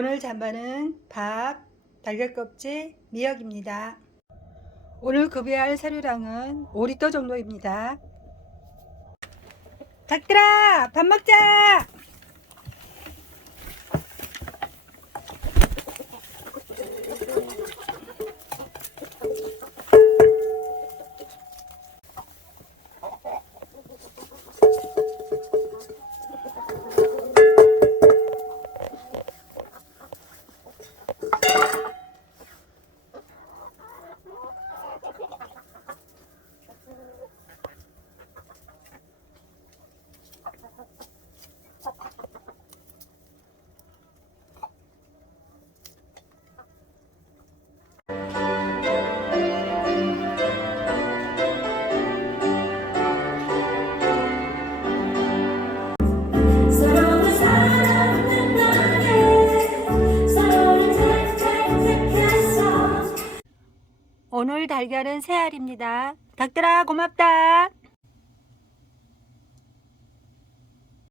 오늘 잠바는 밥, 달걀 껍질, 미역입니다. 오늘 급여할 사료량은 5리터 정도입니다. 닭들아, 밥 먹자! 오늘 달걀은 세 알입니다. 닭들아, 고맙다.